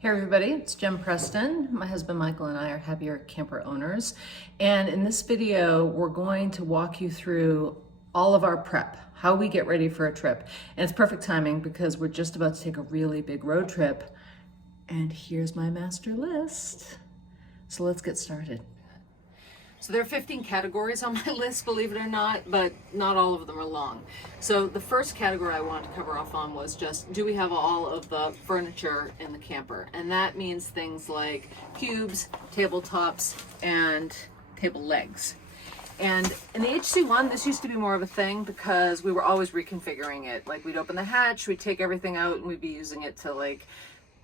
Hey everybody, it's Jem Preston. My husband Michael and I are happier camper owners. And in this video, we're going to walk you through all of our prep, how we get ready for a trip. And it's perfect timing because we're just about to take a really big road trip. And here's my master list. So let's get started. So there are 15 categories on my list, believe it or not, but not all of them are long. So the first category I wanted to cover off on was just, do we have all of the furniture in the camper? And that means things like cubes, tabletops, and table legs. And in the HC1, this used to be more of a thing because we were always reconfiguring it. Like we'd open the hatch, we'd take everything out, and we'd be using it to like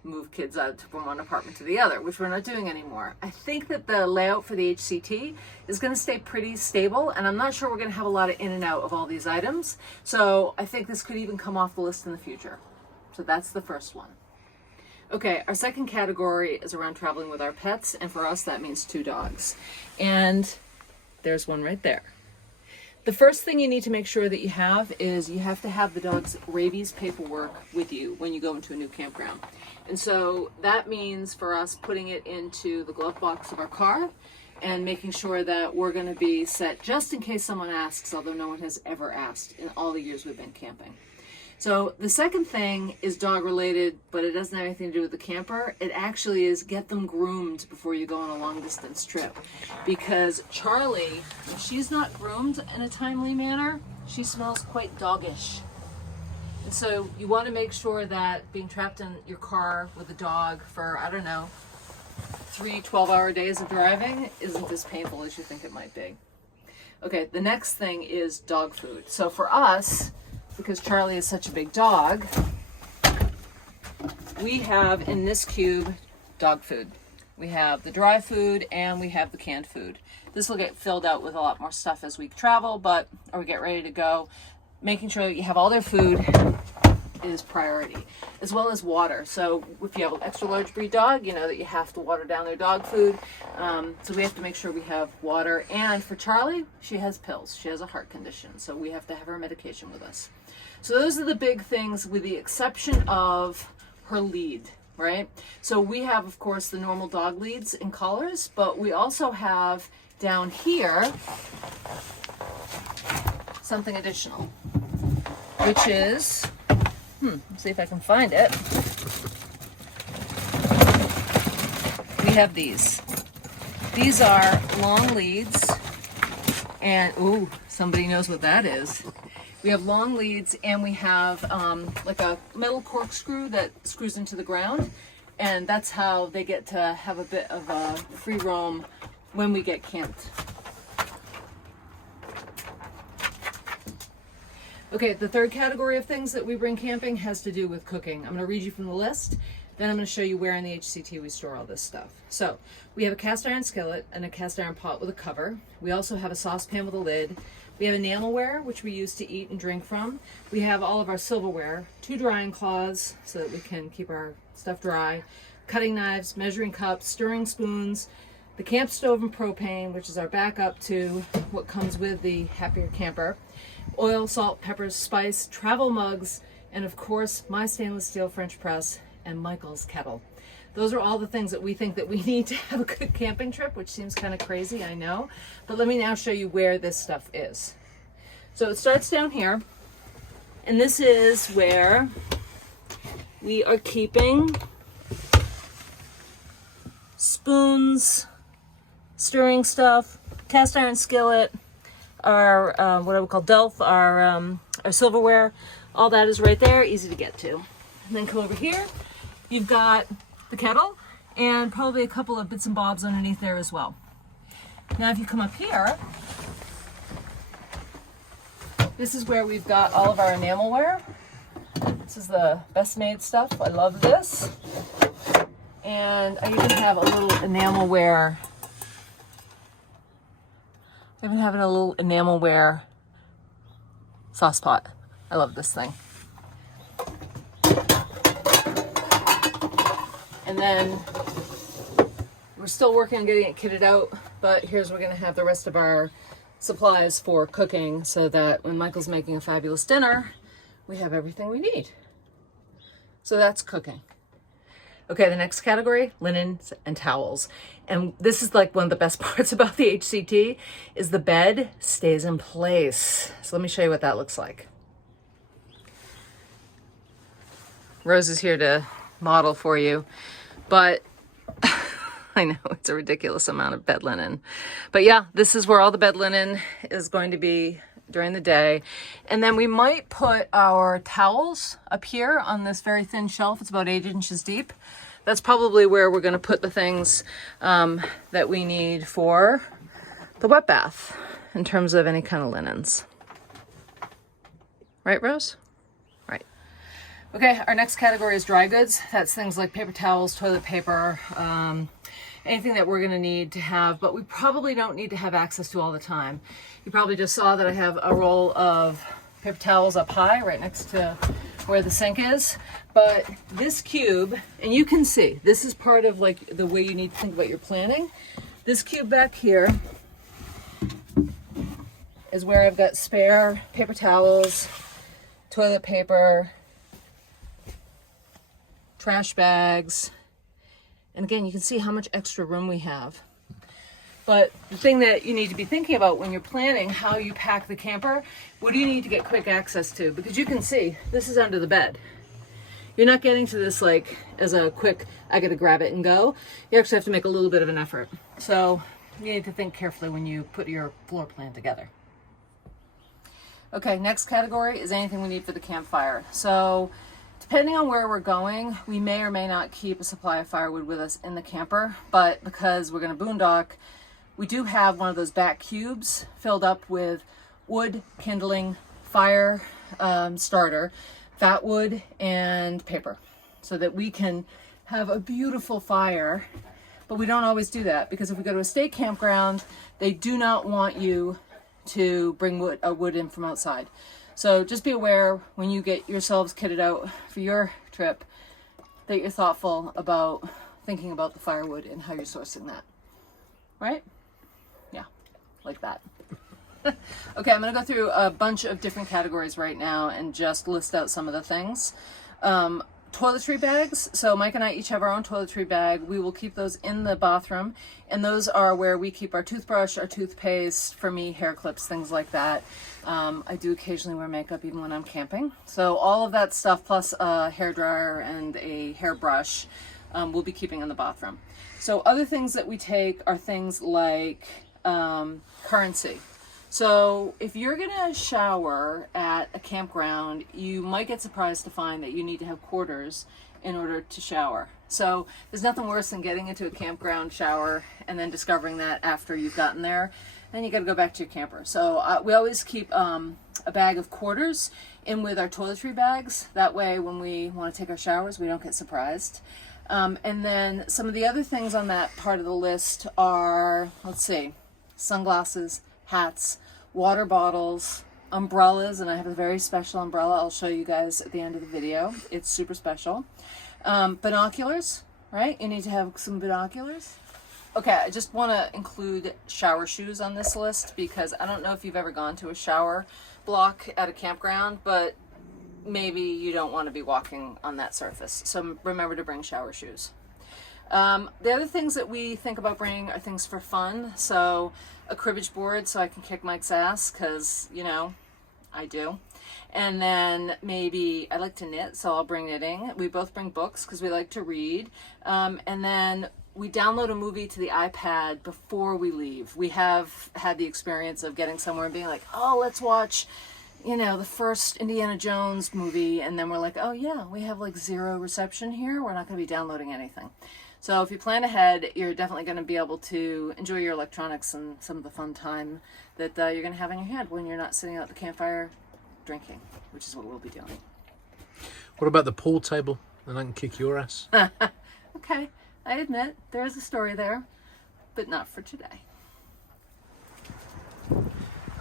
move kids out from one apartment to the other, which we're not doing anymore. I think that the layout for the HCT is going to stay pretty stable, and I'm not sure we're going to have a lot of in and out of all these items. So I think this could even come off the list in the future. So that's the first one. Okay, our second category is around traveling with our pets, and for us that means 2 dogs. And there's one right there. The first thing you need to make sure that you have is you have to have the dog's rabies paperwork with you when you go into a new campground. And so that means for us putting it into the glove box of our car and making sure that we're going to be set just in case someone asks, although no one has ever asked in all the years we've been camping. So the second thing is dog related, but it doesn't have anything to do with the camper. It actually is get them groomed before you go on a long distance trip. Because Charlie, if she's not groomed in a timely manner, she smells quite doggish. And so you want to make sure that being trapped in your car with a dog for, I don't know, 3 12-hour days of driving isn't as painful as you think it might be. Okay, the next thing is dog food. So for us, because Charlie is such a big dog, we have in this cube dog food. We have the dry food and we have the canned food. This will get filled out with a lot more stuff as we travel, or we get ready to go. Making sure that you have all their food is priority, as well as water. So if you have an extra large breed dog, you know that you have to water down their dog food. So we have to make sure we have water. And for Charlie, she has pills. She has a heart condition, so we have to have her medication with us. So those are the big things with the exception of her lead, right? So we have, of course, the normal dog leads and collars, but we also have down here something additional, which is, let's see if I can find it. We have these. These are long leads, and ooh, somebody knows what that is. We have long leads, and we have like a metal corkscrew that screws into the ground, and that's how they get to have a bit of a free roam when we get camped. Okay, the third category of things that we bring camping has to do with cooking. I'm going to read you from the list, then I'm going to show you where in the HCT we store all this stuff. So, we have a cast iron skillet and a cast iron pot with a cover. We also have a saucepan with a lid. We have enamelware, which we use to eat and drink from. We have all of our silverware, 2 drying cloths so that we can keep our stuff dry, cutting knives, measuring cups, stirring spoons, the camp stove and propane, which is our backup to what comes with the happier camper, oil, salt, peppers, spice, travel mugs, and of course my stainless steel French press and Michael's kettle. Those are all the things that we think that we need to have a good camping trip, which seems kind of crazy, I know. But let me now show you where this stuff is. So it starts down here, and this is where we are keeping spoons, stirring stuff, cast iron skillet, our what I would call Delf, our silverware. All that is right there, easy to get to. And then come over here, you've got the kettle and probably a couple of bits and bobs underneath there as well. Now if you come up here, this is where we've got all of our enamelware. This is the best made stuff. I love this. And I even have a little enamelware. I even have a little enamelware sauce pot. I love this thing. And then we're still working on getting it kitted out, but here's we're going to have the rest of our supplies for cooking so that when Michael's making a fabulous dinner, we have everything we need. So that's cooking. Okay, the next category, linens and towels. And this is like one of the best parts about the HCT is the bed stays in place. So let me show you what that looks like. Rose is here to model for you, but I know it's a ridiculous amount of bed linen. But yeah, this is where all the bed linen is going to be during the day. And then we might put our towels up here on this very thin shelf. It's about 8 inches deep. That's probably where we're going to put the things that we need for the wet bath in terms of any kind of linens. Right, Rose? Right. Okay, our next category is dry goods. That's things like paper towels, toilet paper, anything that we're gonna need to have, but we probably don't need to have access to all the time. You probably just saw that I have a roll of paper towels up high right next to where the sink is. But this cube, and you can see, this is part of like the way you need to think about your planning. This cube back here is where I've got spare paper towels, toilet paper, trash bags, and again, you can see how much extra room we have. But the thing that you need to be thinking about when you're planning how you pack the camper, what do you need to get quick access to? Because you can see, this is under the bed. You're not getting to this like as a quick, I gotta grab it and go. You actually have to make a little bit of an effort. So you need to think carefully when you put your floor plan together. Okay, next category is anything we need for the campfire. So depending on where we're going, we may or may not keep a supply of firewood with us in the camper, but because we're going to boondock, we do have one of those back cubes filled up with wood, kindling, fire starter, fat wood, and paper, so that we can have a beautiful fire. But we don't always do that, because if we go to a state campground, they do not want you to bring wood in from outside. So just be aware when you get yourselves kitted out for your trip that you're thoughtful about thinking about the firewood and how you're sourcing that. Right? Yeah, like that. Okay, I'm going to go through a bunch of different categories right now and just list out some of the things. Toiletry bags. So Mike and I each have our own toiletry bag. We will keep those in the bathroom, and those are where we keep our toothbrush, our toothpaste, for me, hair clips, things like that. I do occasionally wear makeup even when I'm camping. So all of that stuff, plus a hair dryer and a hairbrush, we'll be keeping in the bathroom. So other things that we take are things like currency. So if you're gonna shower at a campground, you might get surprised to find that you need to have quarters in order to shower. So there's nothing worse than getting into a campground shower and then discovering that after you've gotten there, and you gotta go back to your camper. So we always keep a bag of quarters in with our toiletry bags. That way when we wanna take our showers, we don't get surprised. And then some of the other things on that part of the list are, let's see, sunglasses, hats, water bottles, umbrellas, and I have a very special umbrella I'll show you guys at the end of the video. It's super special. Binoculars, right? You need to have some binoculars. Okay, I just want to include shower shoes on this list because I don't know if you've ever gone to a shower block at a campground, but maybe you don't want to be walking on that surface. So remember to bring shower shoes. The other things that we think about bringing are things for fun. So a cribbage board so I can kick Mike's ass, because, you know, I do. And then maybe I like to knit, so I'll bring knitting. We both bring books because we like to read. And then we download a movie to the iPad before we leave. We have had the experience of getting somewhere and being like, oh, let's watch, you know, the first Indiana Jones movie. And then we're like, oh yeah, we have like 0 reception here. We're not going to be downloading anything. So if you plan ahead, you're definitely going to be able to enjoy your electronics and some of the fun time that you're going to have in your head when you're not sitting out at the campfire drinking, which is what we'll be doing. What about the pool table? And I can kick your ass. Okay, I admit there is a story there, but not for today.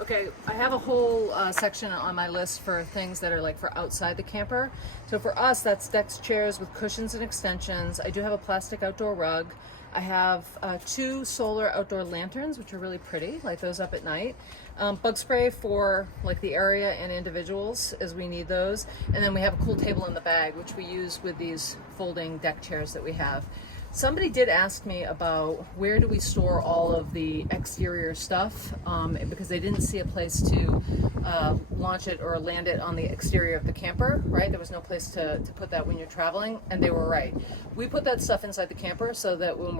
Okay, I have a whole section on my list for things that are like for outside the camper. So for us, that's decks, chairs with cushions and extensions. I do have a plastic outdoor rug. I have 2 solar outdoor lanterns, which are really pretty, light those up at night. Bug spray for like the area and individuals as we need those. And then we have a cool table in the bag, which we use with these folding deck chairs that we have. Somebody did ask me about where do we store all of the exterior stuff, because they didn't see a place to launch it or land it on the exterior of the camper, right? There was no place to put that when you're traveling, and they were right. We put that stuff inside the camper so that when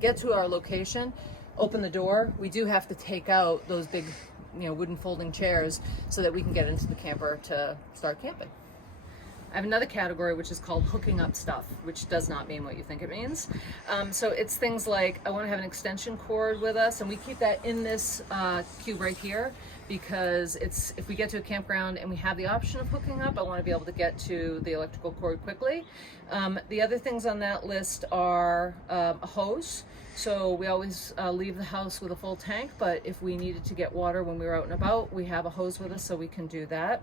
get to our location, open the door, we do have to take out those big, wooden folding chairs so that we can get into the camper to start camping. I have another category which is called hooking up stuff, which does not mean what you think it means. So it's things like, I want to have an extension cord with us, and we keep that in this cube right here, because if we get to a campground and we have the option of hooking up, I want to be able to get to the electrical cord quickly. The other things on that list are a hose. So we always leave the house with a full tank, but if we needed to get water when we were out and about, we have a hose with us so we can do that.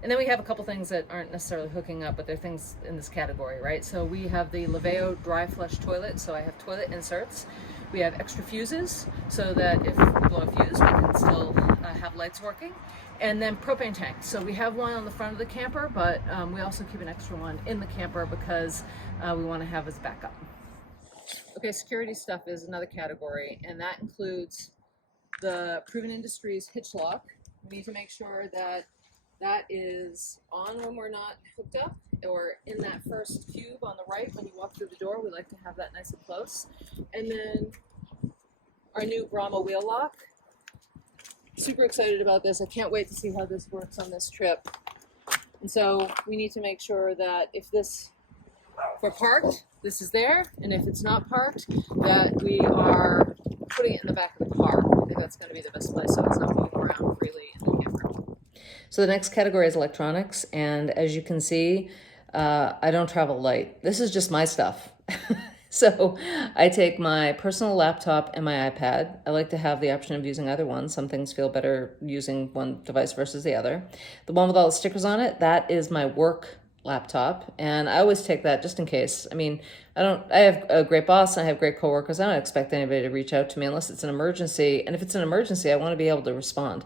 And then we have a couple things that aren't necessarily hooking up, but they're things in this category, right? So we have the Laveo dry flush toilet, so I have toilet inserts. We have extra fuses so that if we blow a fuse, we can still have lights working. And then propane tanks. So we have one on the front of the camper, but we also keep an extra one in the camper because we want to have as backup. Okay, security stuff is another category, and that includes the Proven Industries hitch lock. We need to make sure that that is on when we're not hooked up, or in that first cube on the right when you walk through the door. We like to have that nice and close. And then our new Brahma wheel lock. Super excited about this. I can't wait to see how this works on this trip. And so we need to make sure that if we're parked, this is there, and if it's not parked, that we are putting it in the back of the car. I think that's going to be the best place so it's not moving around freely in the camper. So the next category is electronics, and as you can see, I don't travel light. This is just my stuff. So I take my personal laptop and my iPad. I like to have the option of using either one. Some things feel better using one device versus the other. The one with all the stickers on it, that is my work laptop, and I always take that just in case. I mean, I have a great boss, I have great coworkers. I don't expect anybody to reach out to me unless it's an emergency, and if it's an emergency, I want to be able to respond.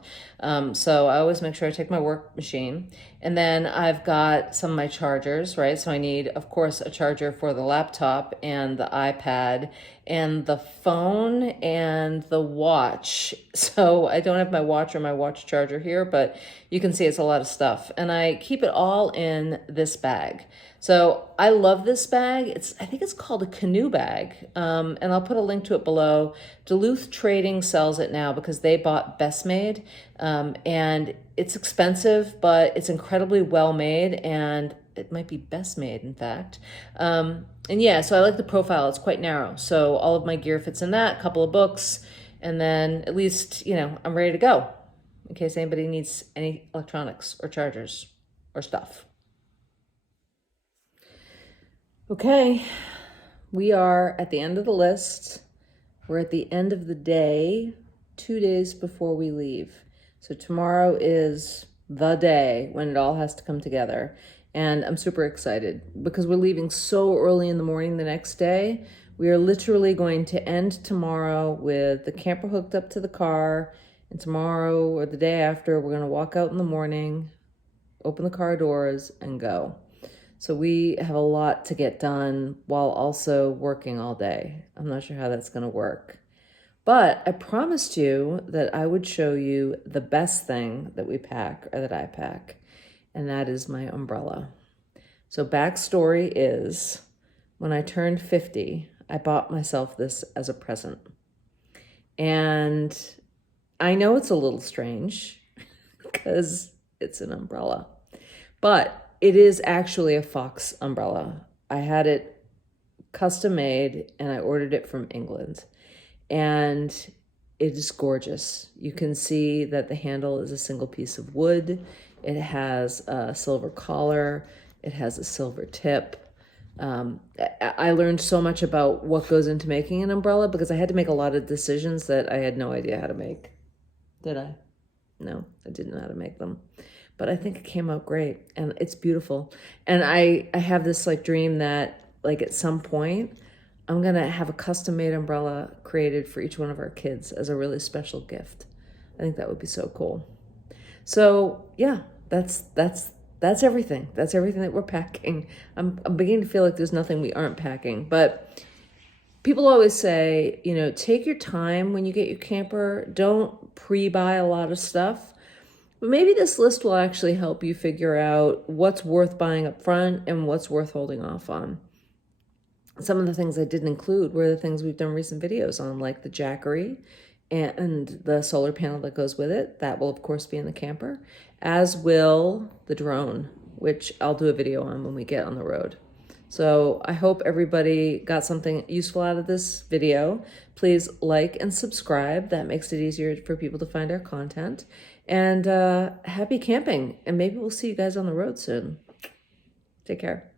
So I always make sure I take my work machine, and then I've got some of my chargers, right? So I need, of course, a charger for the laptop and the iPad and the phone and the watch. So I don't have my watch or my watch charger here, but you can see it's a lot of stuff. And I keep it all in this bag. So I love this bag. I think it's called a canoe bag. And I'll put a link to it below. Duluth Trading sells it now because they bought Best Made. And it's expensive, but it's incredibly well made, and it might be best made, in fact. And yeah, so I like the profile. It's quite narrow. So all of my gear fits in that, a couple of books, and then at least, I'm ready to go in case anybody needs any electronics or chargers or stuff. Okay, we are at the end of the list. We're at the end of the day, 2 days before we leave. So tomorrow is the day when it all has to come together. And I'm super excited because we're leaving so early in the morning the next day. We are literally going to end tomorrow with the camper hooked up to the car. And tomorrow or the day after, we're going to walk out in the morning, open the car doors, and go. So we have a lot to get done while also working all day. I'm not sure how that's going to work. But I promised you that I would show you the best thing that we pack, or that I pack, and that is my umbrella. So backstory is, when I turned 50, I bought myself this as a present. And I know it's a little strange because it's an umbrella, but it is actually a Fox umbrella. I had it custom made and I ordered it from England. And it is gorgeous. You can see that the handle is a single piece of wood. It has a silver collar. It has a silver tip. I learned so much about what goes into making an umbrella because I had to make a lot of decisions that I had no idea how to make. Did I? No, I didn't know how to make them. But I think it came out great, and it's beautiful. And I have this dream that at some point I'm going to have a custom-made umbrella created for each one of our kids as a really special gift. I think that would be so cool. So yeah, that's everything. That's everything that we're packing. I'm beginning to feel like there's nothing we aren't packing. But people always say, you know, take your time when you get your camper. Don't pre-buy a lot of stuff. But maybe this list will actually help you figure out what's worth buying up front and what's worth holding off on. Some of the things I didn't include were the things we've done recent videos on, like the Jackery and the solar panel that goes with it. That will, of course, be in the camper, as will the drone, which I'll do a video on when we get on the road. So I hope everybody got something useful out of this video. Please like and subscribe. That makes it easier for people to find our content. And happy camping. And maybe we'll see you guys on the road soon. Take care.